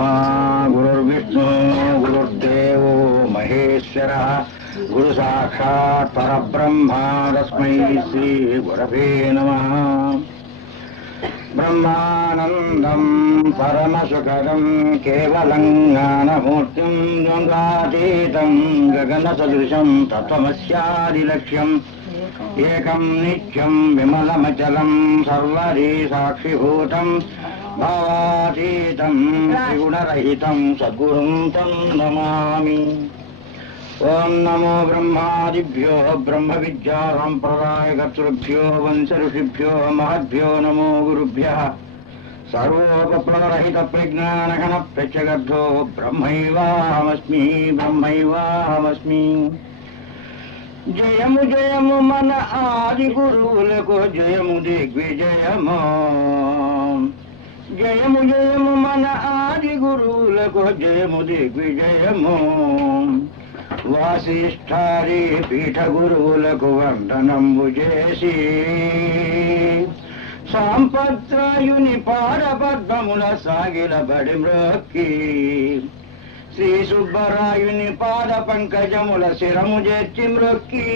गुरुर्ब्रह्मा गुरुर्विष्णु गुरुर्देवो महेश्वरः गुरु साक्षात् परब्रह्म तस्मै श्री गुरवे नमः। ब्रह्मानन्दं परमसुखदं केवलं ज्ञानमूर्तिं द्वन्द्वातीतं गगनसदृशं तत्त्वमस्यादिलक्ष्यम् एकं नित्यं विमलमचलं सर्वरी साक्षिभूतं भावातीतं त्रिगुणरहितं सद्गुरुं तं नमामि। ओं नमो ब्रह्मादिभ्यो ब्रह्मविद्या सम्प्रदायकर्तृभ्यो वंशऋषिभ्यो महद्भ्यो नमो गुरुभ्यः। सर्वोपप्लवरहितप्रज्ञानगणप्रत्यगद्धो ब्रह्मैवाहमस्मि ब्रह्मैवाहमस्मि। जयमु जयमु मन आदि गुरुవులకు జయము దిగ్విజయము। జయము జయము మన ఆది గురువులకు జయము దిగ్విజయము। వాసిష్ఠారి పీఠ గురువులకు వందనంబు చేసి సాంపత్రాయుని పాదపద్మముల సాగిలబడి మ్రొక్కి శ్రీ సుబ్బరాయుని పాద పంకజముల శిరము చేర్చి మ్రొక్కి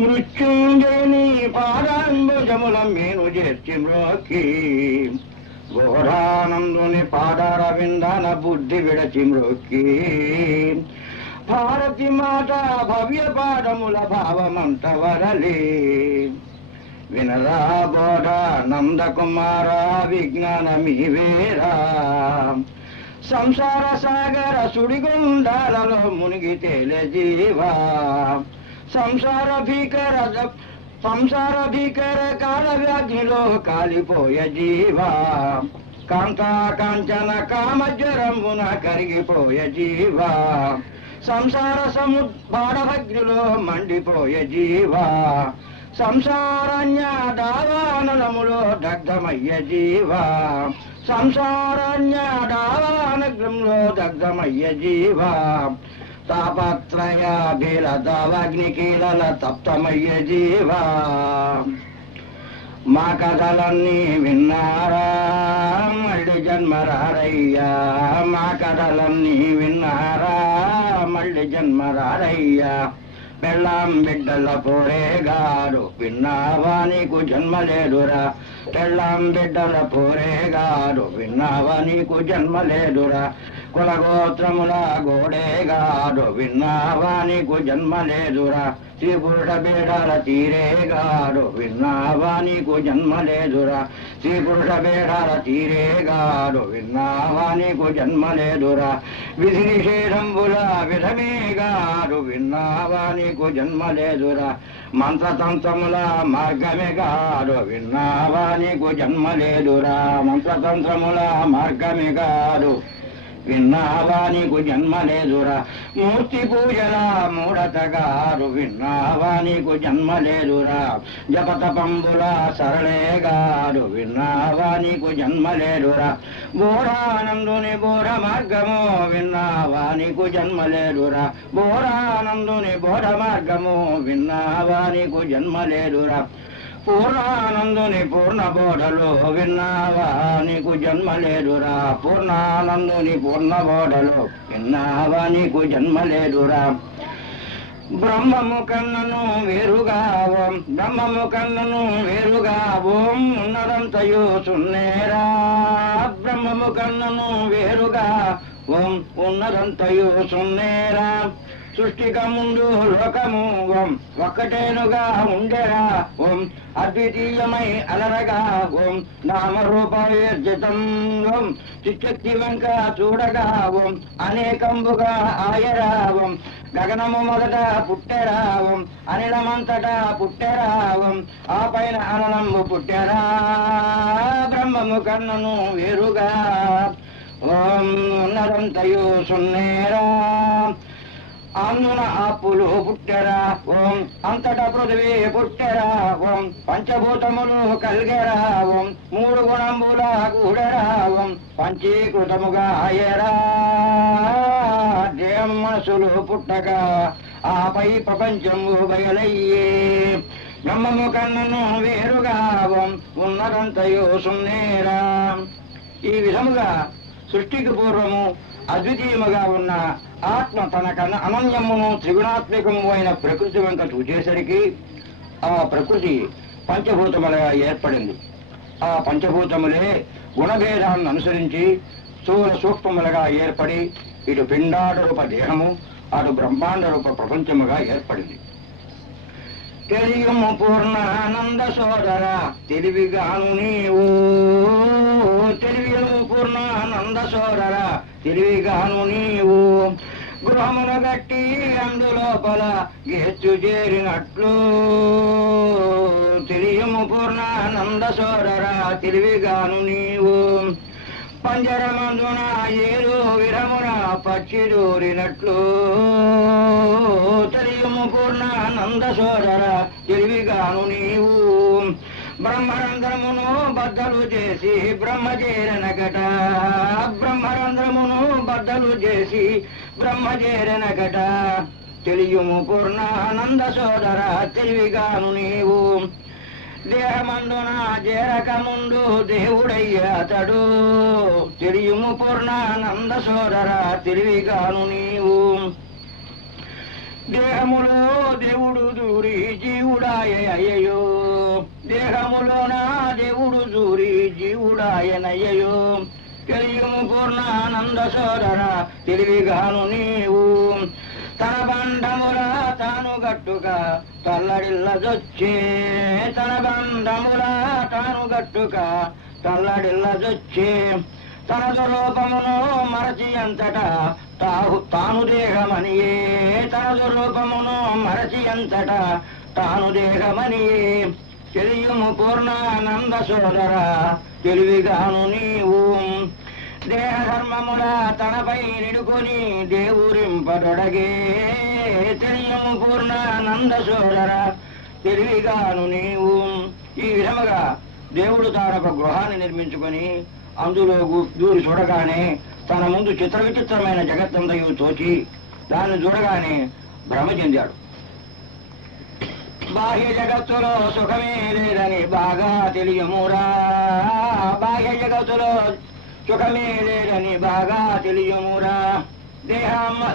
మృత్యుంజయుని పాదాంబుజముల మీను చేర్చి మ్రొక్కి ఘోరానందుని పాదార విందన బుద్ధి విడచి మ్రొక్కి భారతి మాత భవ్య పాదముల భావమంత వరలి వినరా బోధ నందకుమార విజ్ఞానమివేరా। సంసార సాగర సుడిగుండాలలో మునిగి తేలే జీవా। సంసార భీకర కాల వ్యాధిలో కాలిపోయే జీవా। కాంతా కాంచన కామజ్వరంబున కరిగిపోయే జీవా। సంసార సముద్భారభగ్నిలో మండిపోయే జీవా। సంసారణ్య దావానలములో దగ్ధమయ్య జీవా। సంసారణ్య దావానగ్రంలో దగ్ధమయ్య జీవా। తాపత్రయాభిల దావాగ్నికీలల తప్తమయ్య జీవా। మా కథలన్నీ విన్నారా మళ్ళీ జన్మరారయ్యా। మా కథలన్నీ విన్నారా మళ్ళీ జన్మరారయ్యా। పెళ్ళాం బిడ్డల పోరేగాడు విన్నావా నీకు జన్మలేదురా। పెళ్ళాం బిడ్డల పోరేగాడు విన్నావా నీకు జన్మలేదురా। కులగోత్రముల గోడేగాడు విన్నావా నీకు జన్మలేదురా। స్త్రీ పురుష బేడాల తీరేగాడు విన్నావా నీకు జన్మలేదురా। స్త్రీ పురుష బేడాల తీరేగాడు విన్నావా నీకు జన్మలేదురా। విధి నిషేధంబుల విధమేగాడు విన్నావా నీకు జన్మలేదురా। మంత్రతంత్రముల మార్గమేగాడు విన్నావా నీకు జన్మలేదురా। మంత్రతంత్రముల మార్గమేగాడు విన్నావా నీకు జన్మలేదురా। మూర్తి పూజల మూఢతగారు విన్నావా నీకు జన్మలేదురా। జపతపంబుల సరళేగాడు విన్నావా నీకు జన్మలేదురా। బోరానందుని బోధ మార్గము విన్నావా నీకు జన్మలేదురా। బోరానందుని బోధ మార్గము విన్నావా నీకు జన్మలేదురా। పూర్ణానందుని పూర్ణ బోధలో విన్నావా నీకు జన్మలేదురా। పూర్ణానందుని పూర్ణ బోధలో విన్నావా నీకు జన్మలేదురా। బ్రహ్మము కన్నను వేరుగావం బ్రహ్మము కన్నను వేరుగావం ఉన్నదంతయు సున్నేరా। బ్రహ్మము కన్నను వేరుగా ఓం ఉన్నదంతయు సున్నేరా। సృష్టిక ముందు లోకము ఓం ఒక్కటేనుగా ఉండేరా। ఓం అద్వితీయమై అలరగా ఓం నామరూపవేర్జితం ఓం చిచ్చక్తి వంక చూడగా ఓం అనేకంబుగా ఆయరా। ఓం గగనము మొదట పుట్టెరా ఓం అనిలమంతటా పుట్టెరా। ఓం ఆ పైన అనలంబు పుట్టెరా। బ్రహ్మము కన్నను వేరుగా ఓం ఉన్నదంతయు సున్నేరా। అందున ఆపులు పుట్టెరా ఓం అంతటా పృథివీ పుట్టెరా। ఓం పంచభూతములు కలిగెరా। ఓం మూడు గుణంబుల కూడెరా। ఓం పంచీకృతముగా ఆయరా। దేహం మనసులు పుట్టగా ఆపై ప్రపంచము బయలయ్యే। బ్రహ్మము కన్నను వేరుగా ఓం ఉన్నదంతయు సున్నేరా। ఈ విధముగా సృష్టికి పూర్వము అద్వితీయముగా ఉన్న ఆత్మ తన అనన్యమును త్రిగుణాత్మకము అయిన ప్రకృతి వెంక చూచేసరికి ఆ ప్రకృతి పంచభూతములుగా ఏర్పడింది. ఆ పంచభూతములే గుణభేదాలను అనుసరించి స్థూల సూక్ష్మములుగా ఏర్పడి ఇటు పిండాడ రూప దేహము అటు బ్రహ్మాండ రూప ప్రపంచముగా ఏర్పడింది. తెలియము పూర్ణానంద సోదర తెలివిగాను నీవు, తెలియము పూర్ణానంద సోదర తెలివిగాను నీవు, గృహమున గట్టి అందులోపల గెచ్చు చేరినట్లు, తెలియము పూర్ణానంద సోదర తెలివిగాను నీవు, పంజరమందున ఏదో విరమున పక్షి దూరినట్లు, తెలియము పూర్ణానంద సోదర తెలివిగాను నీవు, బ్రహ్మరంధ్రమును బద్దలు చేసి బ్రహ్మ చేరనగట, బ్రహ్మరంధ్రమును బద్దలు చేసి బ్రహ్మ చేరనగట, తెలియము పూర్ణానంద సోదర తెలివిగాను నీవు, దేహమందున చేరక ముందు దేవుడయ్యాతడు, తెలియము పూర్ణానంద సోదర తెలివిగాను నీవు, దేహములో దేవుడు దూరి జీవుడాయయ్యో, దేహములోన దేవుడు దూరి జీవుడాయనయ్యో, తెలియము పూర్ణానంద సోదర తెలివిగాను నీవు, తన బంధముల తాను గట్టుగా తల్లడిల్లజొచ్చే, తన బంధముల తాను గట్టుగా తల్లడిల్లజొచ్చే, తన స్వరూపమును మరచి అంతటా తాను దేహమనియే, తన స్వరూపమును మరచి అంతటా తాను దేహమనియే, తెలియము పూర్ణానంద సోదర తెలివిగాను నీవు, దేహధర్మముల తనపై నిడుకొని దేవురింపడొడగే, తెలియము పూర్ణానంద సోదర తెలివిగాను నీవు. ఈ విధముగా దేవుడు తానొక గృహాన్ని నిర్మించుకొని అందులో దూరి చూడగానే తన ముందు చిత్ర విచిత్రమైన జగత్తంతయు తోచి దాన్ని చూడగానే భ్రమ చెందాడు. బాహ్య జగత్తులో సుఖమే లేదని బాగా తెలియమురా, బాహ్య జగత్తులో సుఖమే లేదని బాగా తెలియమురా,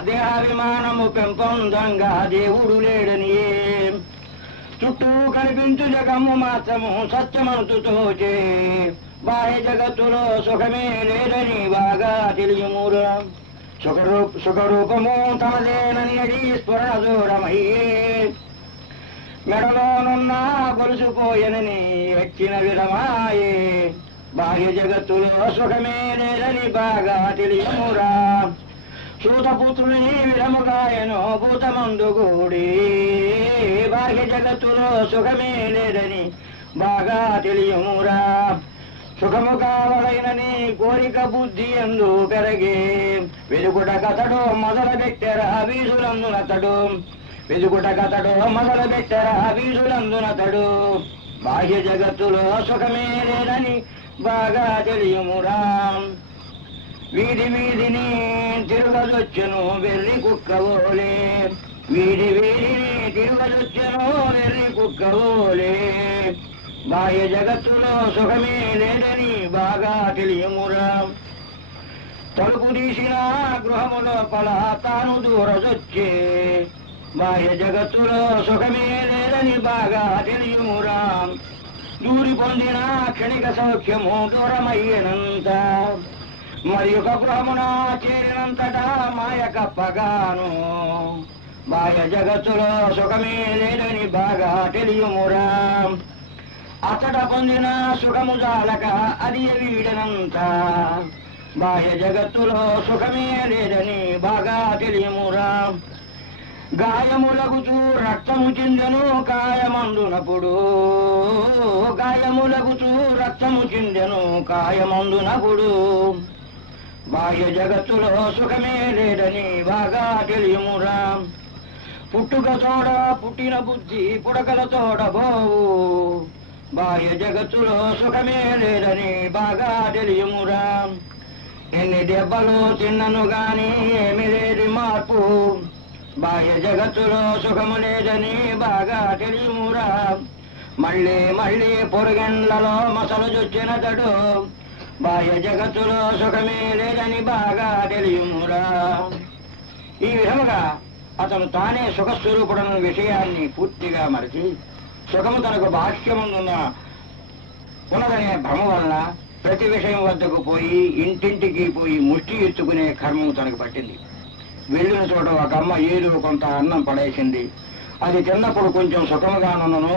దేహాభిమానము పెంపొందంగా దేవుడు లేడని, చుట్టూ కనిపించు జగము మాత్రము సత్యమంతు తోచే, బాహ్య జగత్తులో సుఖమే లేదని బాగా తెలియమురా, సుఖరూపము తమదేనని అడి స్ఫురణ దూరమయ్యే, మెడలోనున్న గొలుసుపోయనని ఎక్కిన విధమాయే, బాహ్య జగత్తులో సుఖమే లేదని బాగా తెలియమురా, సూతపుత్రుని విధముగాయను భూతమందు కూడి, బాహ్య జగత్తులో సుఖమే లేదని బాగా తెలియమురా, సుఖము కావలైనని కోరిక బుద్ధి ఎందు పెరగే, వెలుగుట కథడు మొదలు పెట్టెరా వీసులందునతడు, వెలుగుట కథడు మొదలు పెట్టెరా వీసులందునతడు, బాహ్య జగత్తులో సుఖమే లేదని బాగా తెలియమురా, వీధి వీధిని తిరుగదొచ్చెను వెర్రి కుక్కవోలే, వీధి వీధిని తిరుగదొచ్చెను వెర్రి కుక్కవోలే, బాహ్య జగత్తులో సుఖమే లేదని బాగా తెలియమురా, తలుపు తీసిన గృహము లోపల తాను దూరజొచ్చే, బాహ్య జగత్తులో సుఖమే లేదని బాగా తెలియమురా, దూరి పొందిన క్షణిక సౌఖ్యము దూరమయ్యనంత, మరి ఒక గృహమున చేరినంతటా మాయ కప్పగాను, బాహ్య జగత్తులో సుఖమే లేదని బాగా తెలియమురా, అతడ పొందిన సుఖము జాలక అది వీడనంత, బాహ్య జగత్తులో సుఖమే లేదని బాగా తెలియమురా, గాయములగుచూ రక్తము చిందెను కాయమందునప్పుడు, గాయములగుచూ రక్తము చిందెను కాయమందునప్పుడు, బాహ్య జగత్తులో సుఖమే లేదని బాగా తెలియమురా, పుట్టుక తోడ పుట్టిన బుద్ధి పుడకల తోడ పోవు, బాహ్య జగత్తులో సుఖమే లేదని బాగా తెలియమురా, ఎన్ని దెబ్బలు తిన్నను గాని ఏమి లేని మార్పు, బాహ్య జగత్తులో సుఖము లేదని బాగా తెలియమురా, మళ్ళీ మళ్ళీ పొరుగెండ్లలో మసలు చొచ్చినతడు, బాహ్య జగత్తులో సుఖమే లేదని బాగా తెలియమురా. ఈ విధముగా అతను తానే సుఖస్వరూపుడన్న విషయాన్ని పూర్తిగా మరచి సుఖము తనకు బాహ్యముందున్న ఉన్నదనే భ్రమ వలన ప్రతి విషయం వద్దకు పోయి ఇంటింటికి పోయి ముష్టి ఎత్తుకునే కర్మము తనకు పట్టింది. వెళ్ళిన చోట ఒక అమ్మ ఏదో కొంత అన్నం పడేసింది. అది తిన్నప్పుడు కొంచెం సుఖముగానున్నను,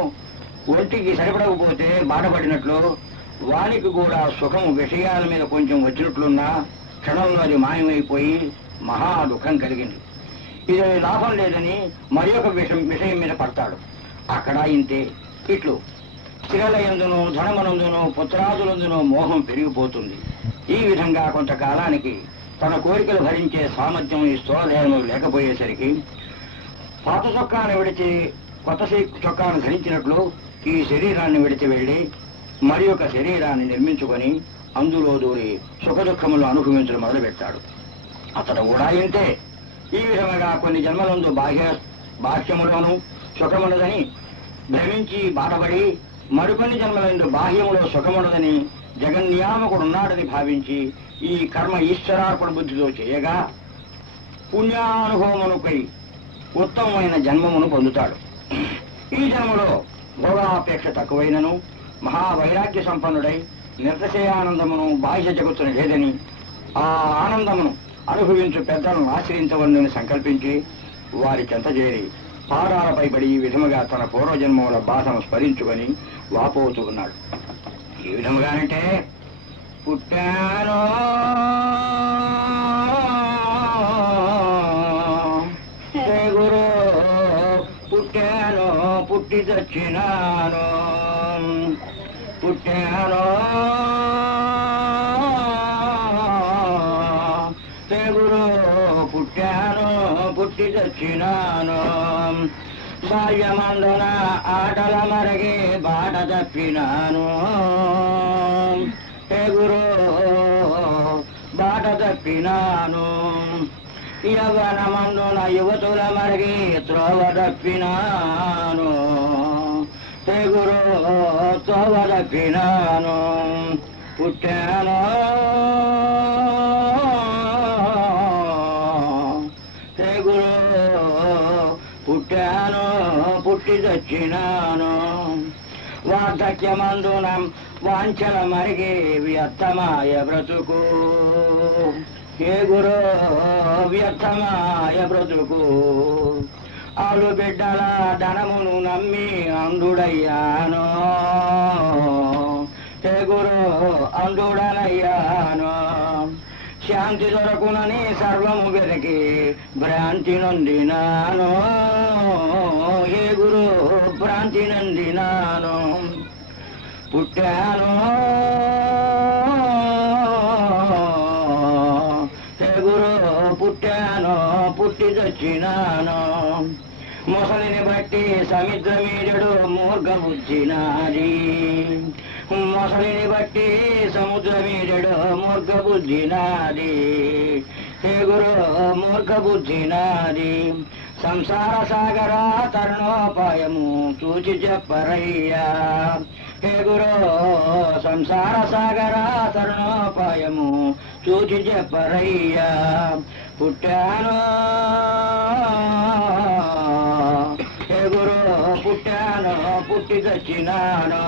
ఒంటికి సరిపడకపోతే బాధపడినట్లు, వానికి కూడా సుఖము విషయాల మీద కొంచెం వచ్చినట్లున్నా క్షణంలో అది మాయమైపోయి మహా దుఃఖం కలిగింది. ఇది లాభం లేదని మరి ఒక విషయం మీద పడతాడు. అక్కడ ఇంతే. ఇట్లు స్త్రీల యందును ధనమనందును పుత్రాదులందును మోహం పెరిగిపోతుంది. ఈ విధంగా కొంతకాలానికి తన కోరికలు భరించే సామర్థ్యం ఈ స్థూలదేహంలో లేకపోయేసరికి పాత చొక్కాను విడిచి కొత్త చొక్కాను ధరించినట్లు ఈ శరీరాన్ని విడిచి వెళ్ళి మరి ఒక శరీరాన్ని నిర్మించుకొని అందులో దూరి సుఖదుఖములు అనుభవించడం మొదలుపెట్టాడు. అతడు కూడా ఇంతే. ఈ విధంగా కొన్ని జన్మలందు బాహ్యములోను సుఖమున్నదని భ్రమించి బాధపడి మరికొన్ని జన్మలందు బాహ్యములో సుఖమున్నదని జగన్నియామకుడున్నాడని భావించి ఈ కర్మ ఈశ్వరార్పణ బుద్ధితో చేయగా పుణ్యానుభవమునుపై ఉత్తమమైన జన్మమును పొందుతాడు. ఈ జన్మలో భోగాపేక్ష తక్కువైనను మహావైరాగ్య సంపన్నుడై నిర్దశయానందమును బాహ్య జగత్తును లేదని ఆ ఆనందమును అనుభవించు పెద్దలను ఆశ్రయించవలని సంకల్పించి వారి చెంత చేరి పాదాలపై పడి ఈ విధముగా తన పూర్వజన్మముల బాధను స్మరించుకొని వాపోతూ ఉన్నాడు. ఈ విధముగానంటే పుట్టానో గురు పుట్టానో పుట్టి చచ్చినాను పుట్టానో గురు పుట్టాను పుట్టి చచ్చినాను బాల్యమందున ఆటల మరగే బాట తప్పినాను గురు బాట తప్పినాను యవ్వనమందున యువతుల మరగి త్రోవ తప్పినాను గురు త్రోవ తప్పినాను పుట్టాను గురు పుట్టాను పుట్టి చచ్చినాను వార్ధక్యమందున వాంఛల మరిగే వ్యర్థమాయ బ్రతుకు గురు వ్యర్థమాయ బ్రతుకు ఆలు బిడ్డల ధనమును నమ్మి అంధుడయ్యాను గురు అంధుడనయ్యాను శాంతి దొరకునని సర్వము వెతికి భ్రాంతి నొందినాను గురు భ్రాంతి నొందినాను పుట్టాను గురు పుట్టాను పుట్టి చచ్చినాను ముసలిని బట్టి సముద్రమీరుడు మూర్ఖ బుద్ధినాది ముసలిని బట్టి సముద్రమీరుడు మూర్ఖ బుద్ధినాది గురు మూర్ఖ బుద్ధినాది సంసార సాగర తరుణోపాయము చూచి చెప్పరయ్యా గురు సంసార సాగర తరుణోపాయము చూచి చెప్పరయ్యా పుట్టాను గురు పుట్టాను పుట్టి చచ్చినాను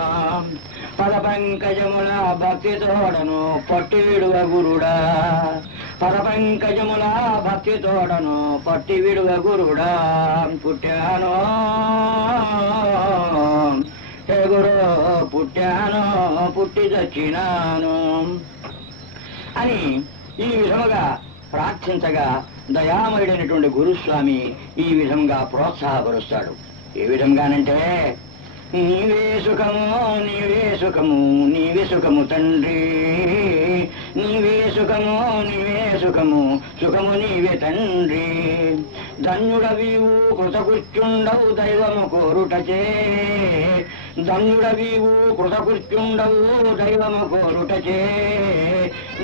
పద పంకజముల భక్తి తోడను పట్టి విడువ గురుడా పద పంకజముల భక్తి తోడను పట్టి విడువ గురుడా పుట్టాను గురు పుట్టాను పుట్టి చచ్చినాను అని ఈ విధముగా ప్రార్థించగా దయామయుడైనటువంటి గురుస్వామి ఈ విధంగా ప్రోత్సాహపరుస్తాడు. ఏ విధంగానంటే నీవే సుఖము నీవే సుఖము నీవే సుఖము తండ్రి నీవే సుఖము నీవే సుఖము సుఖము నీవే తండ్రి ధన్యుడవీవు కృతకృత్యుండవు దైవము కోరుటచే ధన్యుడవీవు కృతకృత్యుండవు దైవము కోరుటచే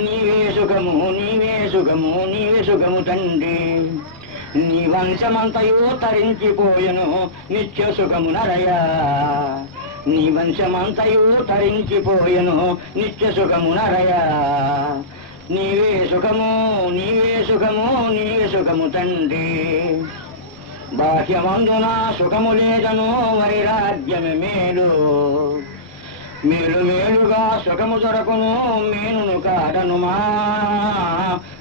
నీవే సుఖము నీవే సుఖము నీవే సుఖము తండ్రి నీ వంశమంతయు తరించిపోయెను నిత్య సుఖము నరయా నీ వంశమంతయు తరించిపోయెను నిత్య సుఖమునరయా. నీవే సుఖము నీవే సుఖము నీవే సుఖము తండ్రి. బాహ్యమందున సుఖము లేదను వైరాగ్యమే మేలు. మేలు మేలుగా సుఖము దొరకును మేనును కాదనుమా.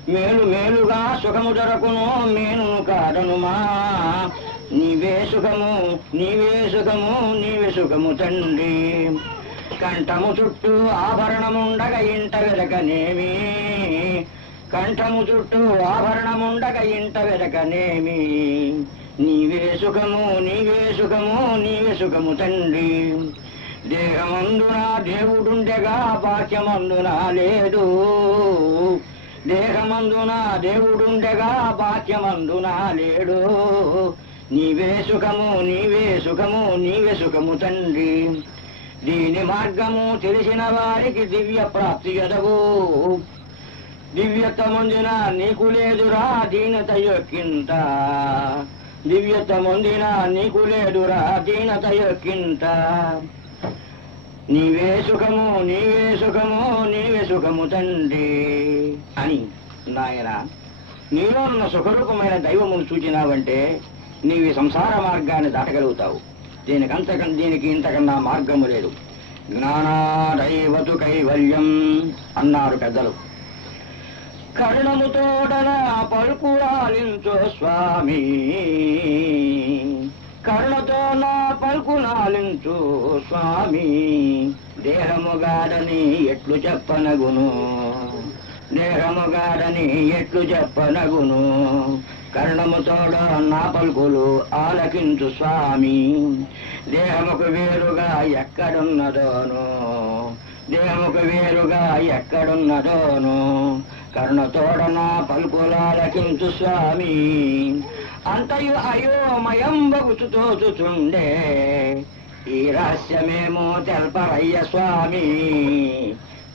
మేలు మేలుగా సుఖము దొరకును మేనును కాదనుమా. నీవే సుఖము నీవే సుఖము నీవే సుఖము తండ్రి. కంఠము చుట్టూ ఆభరణముండగ ఇంట వెదకనేమి. కంఠము చుట్టూ ఆభరణముండగ ఇంట వెదకనేమి. నీవే సుఖము నీవే సుఖము నీవే సుఖము తండ్రి. దేహమందున దేవుడుండెగా బాహ్యమందున లేదు. దేహమందున దేవుడుండెగా బాహ్యమందున లేడు. నీవే సుఖము నీవే సుఖము నీవే సుఖము తండ్రి. దీని మార్గము తెలిసిన వారికి దివ్య ప్రాప్తి ఎదగు. దివ్యత్వమొందిన నీకు లేదురా దీనత యొక్కింత. దివ్యత్వమొందిన నీకు లేదురా దీనత యొక్కింత. నీవే సుఖము నీవే సుఖము నీవే సుఖము తండ్రి అని. నాయన, నీలో ఉన్న సుఖరూపమైన దైవమును చూచినావంటే నీవి సంసార మార్గాన్ని దాటగలుగుతావు. దీనికి ఇంతకన్నా మార్గము లేదు. జ్ఞానాదైవతు కైవల్యం అన్నారు పెద్దలు. కరుణముతోడన పలుకులాలించో స్వామి. కరుణతో నా పలుకులాలించు స్వామి. దేహముగాడని ఎట్లు చెప్పనగును. దేహముగాడని ఎట్లు చెప్పనగును. కరుణముతోడ నా పలుకులు ఆలకించు స్వామి. దేహముకు వేరుగా ఎక్కడున్నదోను. దేహముకు వేరుగా ఎక్కడున్నదోను. కరుణతోడ నా పలుకులు ఆలకించు స్వామి. అంతయు అయోమయం బగుచు తోచుచుండే ఈ రహస్యమేమో తెల్పరయ్య స్వామి.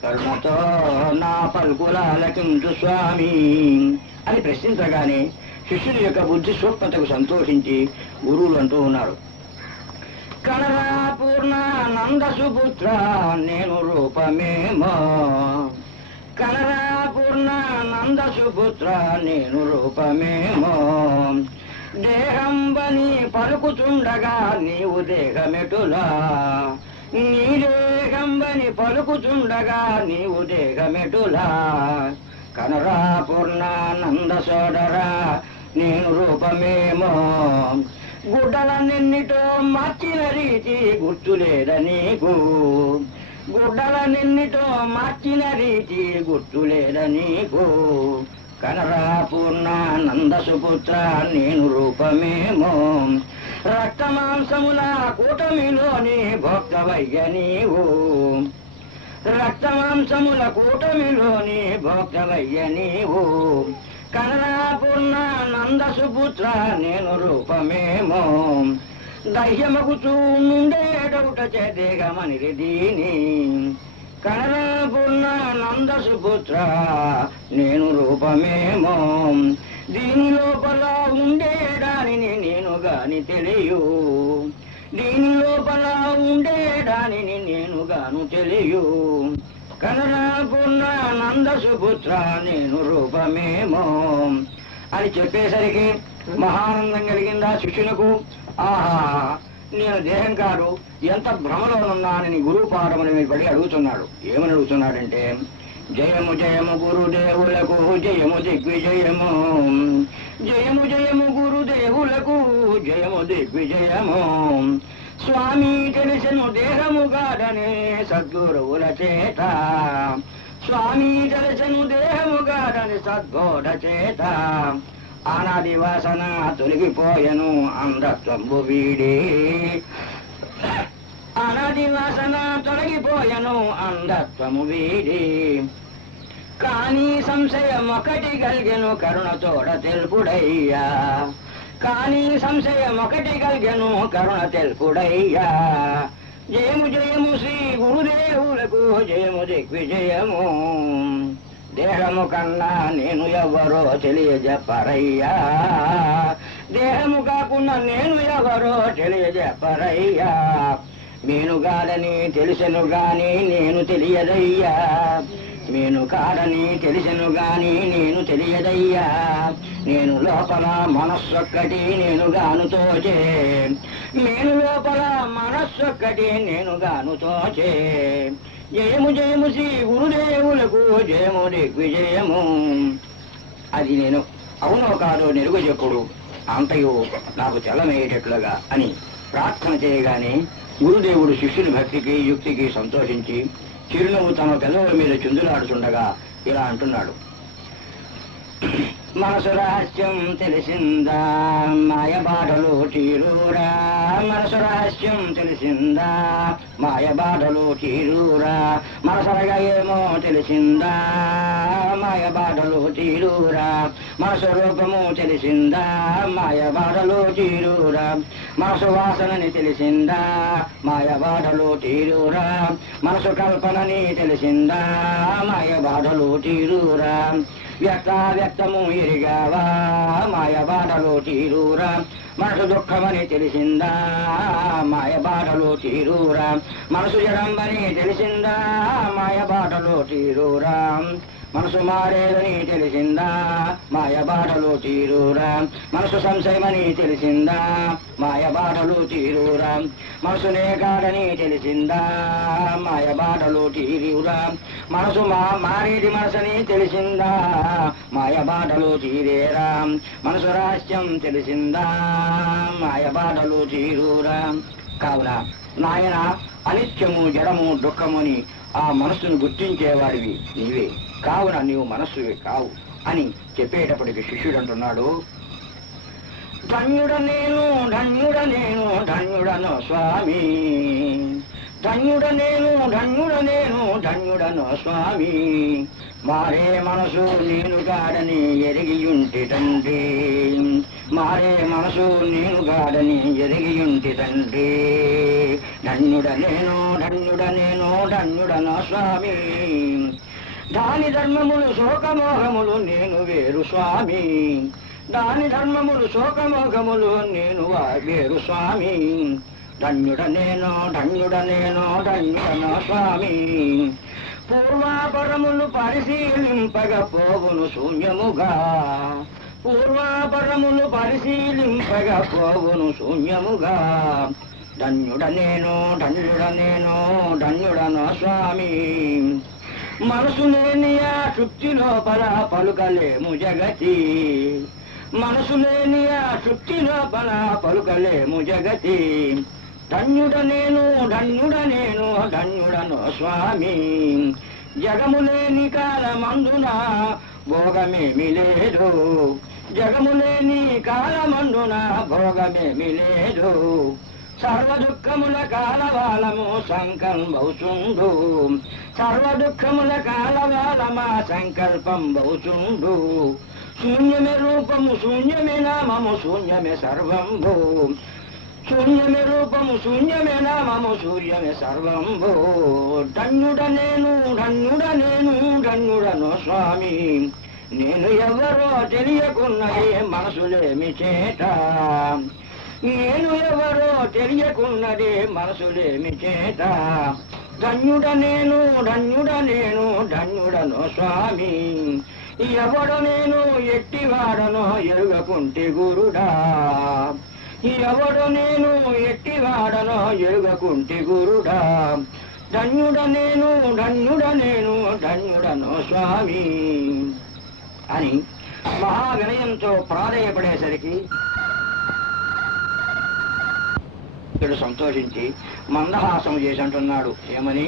కరుణతో నా పలుకులాలకించు స్వామి అని ప్రశ్నించగానే శిష్యుల యొక్క బుద్ధి సూక్ష్మతకు సంతోషించి గురువులు అంటూ ఉన్నారు. కనరా పూర్ణానంద సుపుత్ర నేను రూపమేమో. కనరా పూర్ణానంద సుపుత్ర నేను రూపమేమో. దేహంబని పలుకుచుండగా నీవు దేహమెటులా. నీ దేహంబని పలుకుచుండగా నీవు దేహమెటులా. కనరా పూర్ణానంద సోదరా నేను రూపమేమో. గుడ్డలన్నిటితో మార్చిన రీతి గుర్తులేద నీకు. గుడ్డలన్నిటితో మార్చిన రీతి గుర్తులేద నీకు. కనరా పూర్ణానంద సుపుత్ర నేను రూపమేమో. రక్తమాంసముల కూటమిలోని భోక్తవయ్య నీవు. రక్తమాంసముల కూటమిలోని భోక్తవయ్య నీవు. కనరా పూర్ణానంద సుపుత్ర నేను రూపమేమో. దహ్యమగుచూ నుండేటౌట చేదేగమనిది దీని. కనరా పూర్ణానంద సుపుత్ర నేను రూపమేమో. దీని లోపల ఉండేదానిని నేను గాని తెలియు. దీని లోపల ఉండేదానిని నేను గాను తెలియు. కనరా పూర్ణానంద సుపుత్ర నేను రూపమేమో అని చెప్పేసరికి మహానందం కలిగిందా శిష్యులకు. ఆహా, నేను దేహం కాదు, ఎంత భ్రమలోనున్నానని గురువు పాదముని పడి అడుగుతున్నాడు. ఏమని అడుగుతున్నాడంటే, జయము జయము గురుదేవులకు జయము దిగ్విజయము. జయము జయము గురుదేవులకు జయము దిగ్విజయము. స్వామి తెలిసెను దేహము కాదనే సద్గురువుల చేత. స్వామి తెలిసెను దేహము కాదని సద్గోడ చేత. అనాది వాసన తొలగిపోయెను అంధత్వంబు వీడి. అనాది వాసన తొలగిపోయెను అంధత్వము వీడి. కానీ సంశయం ఒకటి కలిగెను కరుణతోడ తెలుపుడయ్యా. కానీ సంశయం ఒకటి కలిగెను కరుణ తెలుపుడయ్యా. జయము జయము శ్రీ గురుదేవులకు జయము దిగ్విజయము. దేహము కన్నా నేను ఎవరో తెలియజెప్పరయ్యా. దేహము కాకుండా నేను ఎవరో తెలియజెప్పరయ్యా. నేను కాదని తెలిసెను గాని నేను తెలియదయ్యా, నేను కాదని తెలిసెను గాని నేను తెలియదయ్యా, నేను లోపల మనస్సొక్కటి నేను గాను తోచే, నేను లోపల మనస్సొక్కటి నేను గాను తోచే. జయము జయము శ్రీ గురుదేవులకు జయము దిగ్విజయము. అది నేను అవునో కాదో నెరుగు చెప్పుడు అంతయు నాకు తెలమయ్యేటట్లుగా అని ప్రార్థన చేయగానే గురుదేవుడు శిష్యుని భక్తికి యుక్తికి సంతోషించి చిరునవ్వు తన పెదవుల మీద చిందులాడుతుండగా ఇలా అంటున్నాడు. మనసు రహస్యం తెలిసిందా మాయబాటలు తీరూరా, మనసు రహస్యం తెలిసిందా మాయబాటలు తీరూరా, మనసరగా ఏమో తెలిసిందా మాయబాటలు తీరూరా, మనసు రూపము తెలిసిందా మాయబాటలు తీరూరా, మనసు వాసనని తెలిసిందా మాయబాటలు తీరూరా, మనసు కల్పనని తెలిసిందా మాయబాటలు తీరూరా, వ్యక్తము ఎరిగావా మాయబాటలు తీరూరా, మనసు దుఃఖమని తెలిసిందా మాయబాటలు తీరూరా, మనసు జడంబని తెలిసిందా మాయబాటలు తీరూరా, మనసు మారేదని తెలిసిందా మాయబాటలు తీరూరా, మనసు సంశయమని తెలిసిందా మాయబాటలు తీరూరా, మనసునే కాడని తెలిసిందా మాయబాటలు తీరూరా, మనసు మారేది మనసని తెలిసిందా మాయబాటలు తీరేరా, మనసు రహస్యం తెలిసిందా మాయబాటలు తీరూరా. కావున నాయన అనిత్యము జడము దుఃఖముని ఆ మనస్సును గుర్తించేవాడివి నీవే, కావున నీవు మనస్సువే కావు అని చెప్పేటప్పటికి శిష్యుడు అంటున్నాడు. ధన్యుడ నేను ధన్యుడ నేను ధన్యుడను స్వామి, ధన్యుడ నేను ధన్యుడ నేను ధన్యుడను స్వామి, మారే మనసు నేను కాడని ఎరిగియుంటి తండ్రి, మారే మనసు నేను కాడని ఎరిగియుంటి తండ్రి, ధన్యుడ నేను ధన్యుడ నేను ధన్యుడను స్వామి, దాని ధర్మములు శోకమోహములు నేను వేరు స్వామి, దాని ధర్మములు శోకమోహములు నేను వేరు స్వామి, ధన్యుడ నేను ధన్యుడ నేను ధన్యుడను స్వామి, పూర్వాపరములు పరిశీలింపగా పోవును శూన్యముగా, పూర్వాపరములు పరిశీలింపగా పోవును శూన్యముగా, ధన్యుడ నేను ధన్యుడ నేను ధన్యుడను స్వామి, మనసు లేని ఆ తృప్తి లోపల పలుకలేము జగతి, మనసు లేని ఆ తృప్తి లోపల పలుకలేము జగతి, ధన్యుడ నేను ధన్యుడ నేను ధన్యుడను స్వామి, జగము లేని కాలమందున భోగమేమి లేదు, జగము లేని కాలమందున భోగమేమి లేదు, సర్వ దుఃఖముల కాలవాలము సంకల్పవుచుండు, సర్వ దుఃఖముల కాలవాలమా సంకల్పం బౌచుండు, శూన్యమే రూపము శూన్యమే నామము శూన్యమే సర్వంభూ, శూన్యమే రూపము శూన్యమే నామము శూన్యమే సర్వంభూ, ధన్యుడ నేను ధన్యుడ నేను ధన్యుడను స్వామి, నేను ఎవరో తెలియకున్నది మనసులేమి చేత, నేను ఎవరో తెలియకున్నది మనసులేమి చేత, ధన్యుడ నేను ధన్యుడ నేను ధన్యుడను స్వామి, ఎవడు నేను ఎట్టివాడనో ఎరుగకుంటి గురుడా, ఎవడు నేను ఎట్టివాడనో ఎరుగకుంటి గురుడా, ధన్యుడ నేను ధన్యుడ నేను ధన్యుడను స్వామి అని మహావినయంతో ప్రాధేయపడేసరికి సంతోషించి మందహాసం చేసి అంటున్నాడు. ఏమని?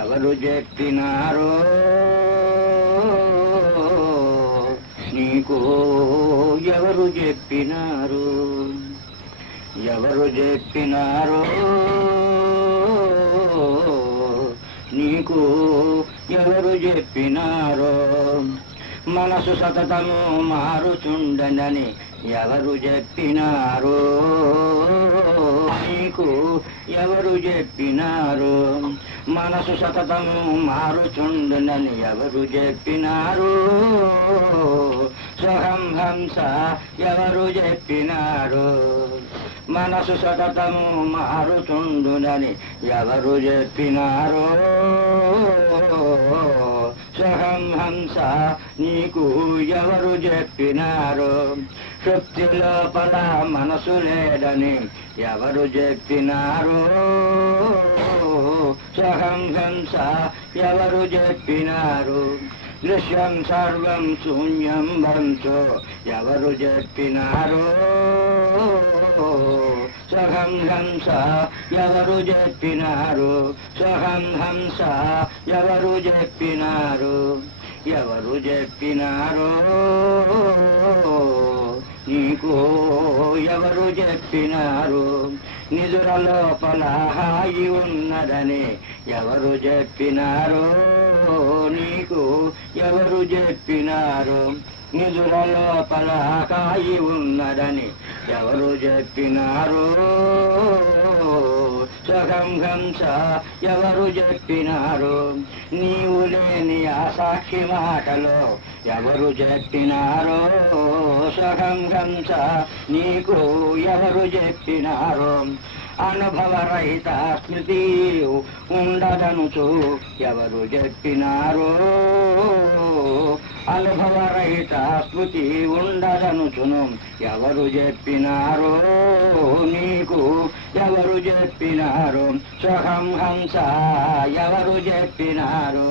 ఎవరు చెప్పినారో నీకు, ఎవరు చెప్పినారు, ఎవరు చెప్పినారో నీకు, ఎవరు చెప్పినారో, మనసు సతతము మారుచుండనని ఎవరు చెప్పినారో నీకు ఎవరు చెప్పినారో మనసు సతతము మారుచుండునని ఎవరు చెప్పినారో సహం హంస ఎవరు చెప్పినారో మనసు సతతము మారుచుండునని ఎవరు చెప్పినారో సహం హంస నీకు ఎవరు చెప్పినారో శక్తి లోపల మనసు లేదని ఎవరు చెప్పినారో సహం హంస ఎవరు చెప్పినారు దృశ్యం సర్వం శూన్యం బంచో ఎవరు చెప్పినారో సహం హంస ఎవరు చెప్పినారు సహం హంస ఎవరు చెప్పినారు ఎవరు చెప్పినారో నీకు ఎవరు చెప్పినారు నిదుర లోపల హాయి ఉన్నదని ఎవరు చెప్పినారో నీకు ఎవరు చెప్పినారు నిదుర లోపల హాయి ఉన్నదని ఎవరు చెప్పినారో సగం హంస ఎవరు చెప్పినారు నీవు లేని ఆ సాక్షి మాటలో ఎవరు చెప్పినారో సగం హంస నీకు ఎవరు చెప్పినారో అనుభవరహిత స్మృతి ఉండదనుచు ఎవరు చెప్పినారో అనుభవరహిత స్మృతి ఉండదనుచును ఎవరు చెప్పినారో నీకు ఎవరు చెప్పినారు సహం హంస ఎవరు చెప్పినారు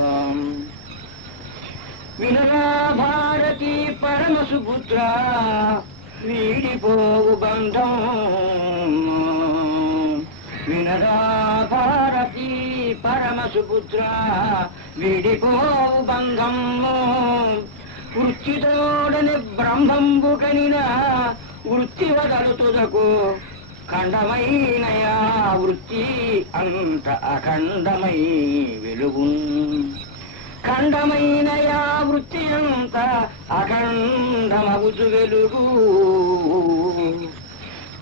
వినరా భారతి పరమ సుపుత్ర వీడిపోవు బంధం వినరా భారతి పరమ సుపుత్ర వీడిపోవు బంధము వృత్తితోడని బ్రహ్మంబు కనిన వృత్తి వదలుతుదకు ఖండమైనయా వృత్తి అంత అఖండమై వెలుగు ఖండమైనయా వృత్తి అంత అఖండమగుచు వెలుగు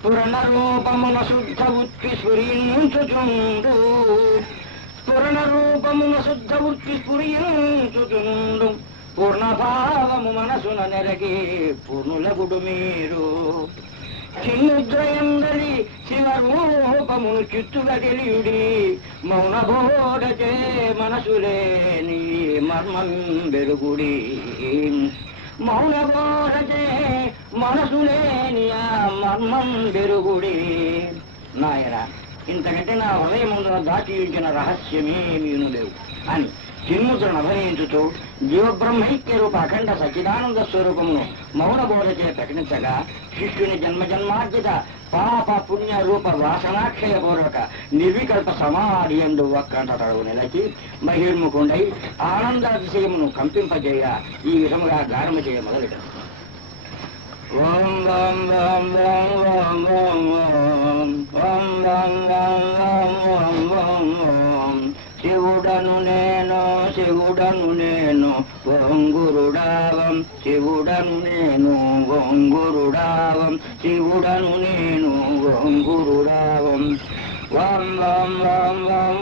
పూర్ణరూపమున శుద్ధ వృత్తి స్ఫురించుచుండు పూర్ణరూపమున శుద్ధ వృత్తి స్ఫురించుచుండు పూర్ణభావము మనసున నెరగి పూర్ణులగుడు మీరు చిన్నుద్రయందలి శివరూపమును చిత్తుగా తెలియుడి మౌన బోధచే మనసులేని మర్మం వెలుగుడి మౌన బోధచే మనసులేని ఆ మర్మం వెలుగుడి నాయన ఇంతకంటే నా హృదయం ముందున దాచి ఉంచిన రహస్యమేమీను లేవు అని చిన్ముద్రను అభినయించుతూ జీవబ్రహ్మైక్య రూప అఖండ సచ్చిదానంద స్వరూపమును మౌన బోధచే ప్రకటించగా శిష్యుని జన్మజన్మార్జిత పాప పుణ్య రూప వాసనాక్షయ పూర్వక నిర్వికల్ప సమాధి ఎందు ఒక్కంట తడవు నిలచి బహిర్ముఖుండై ఆనందాతిశయమును కంపింపజేయ ఈ విధముగా గానము చేయ మొదలెట ఓం ఓం ఓం ఓం ఓం ఓం ఓం ఓం ఓం ఓం ఓం ఓం శివుడను నేను శివుడను నేను ఓం గురుడావం శివుడను నేను ఓం గురుడావం శివుడను నేను ఓం గురుడావం ఓం ఓం ఓం ఓం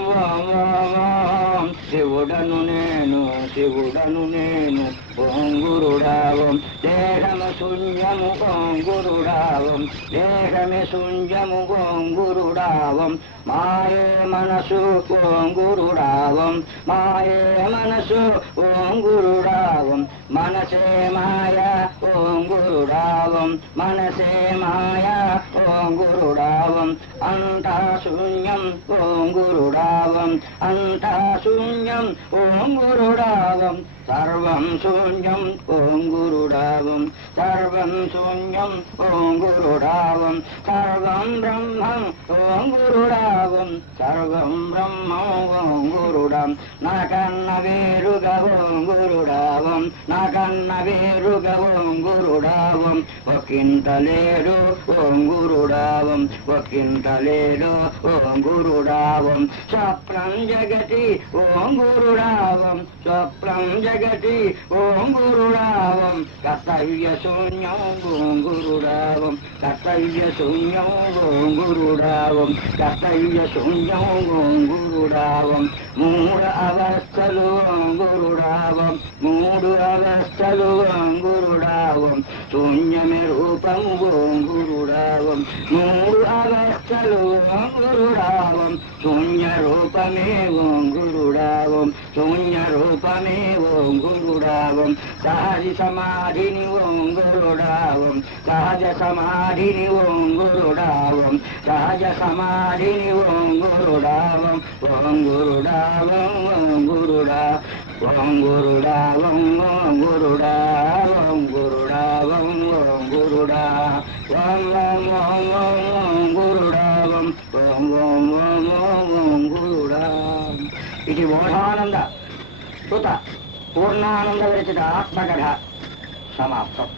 ఓం ఓం శివుడను నేను శివుడను నేను ఓం గురుడావం దేహము శూన్యము ఓం గురుడావం దేహమే శూన్యము ఓం గురుడావం మాయే మనసు ఓం గురుడావం మాయే మనసు ఓం గురుడావం మనసే మాయ ఓం గురుడావం మనసే మాయ ఓం గురుడావం అంతా శూన్యం ఓం గురుడావం అంతా శూన్యం ఓం గురుడావం సర్వం శూన్యం ఓం గురుడావం సర్వం శూన్యం ఓం గురుడావం సర్వం బ్రహ్మం ఓం గురుడావం సర్వం బ్రహ్మం గురుడం నాకన్న వేరుగవం గురుడావం నాకన్న వేరుగవం గురుడావం ఒక్కింత లేడు ఓం గురుడావం ఒక్కింత లేడు ఓం గురుడావం స్వప్నం జగతి ఓం గురుడావం స్వప్నం జగతి ఓం గురుడావం కర్తవ్య శూన్యం ఓం గురుడావం కర్తవ్య శూన్యం ఓం గురుడావం కర్తవ్య శూన్యం ఓం గురుడావం మూడు అవస్థలు ఓం గురుడావం మూడు అవస్థలు ఓం గురుడావం శూన్యమే రూపం ఓం గురుడావం మూడు అవస్థలు ఓం గురుడావం శూన్య రూపమే ఓం గురుడావం శూన్య రూపమే ఓం గురుడావం సహజ సమాధిని ఓం గురుడావం సహజ సమాధిని ఓం గురుడావం సహజ సమాధిని ఓం గురుడావం ఓం గురుడావం ఓం గురుడా ఓం గురుడావం ఓం గురుడావం గురుడావం ఓం గురుడా ఓం ఓం ఓం ఓం ఓం గురుడావం ఓం ఓం ఓం ఓం ఓం గురుడా. ఇది బోధానంద సుత పూర్ణానంద విరచిత ఆత్మకథ సమాప్తం.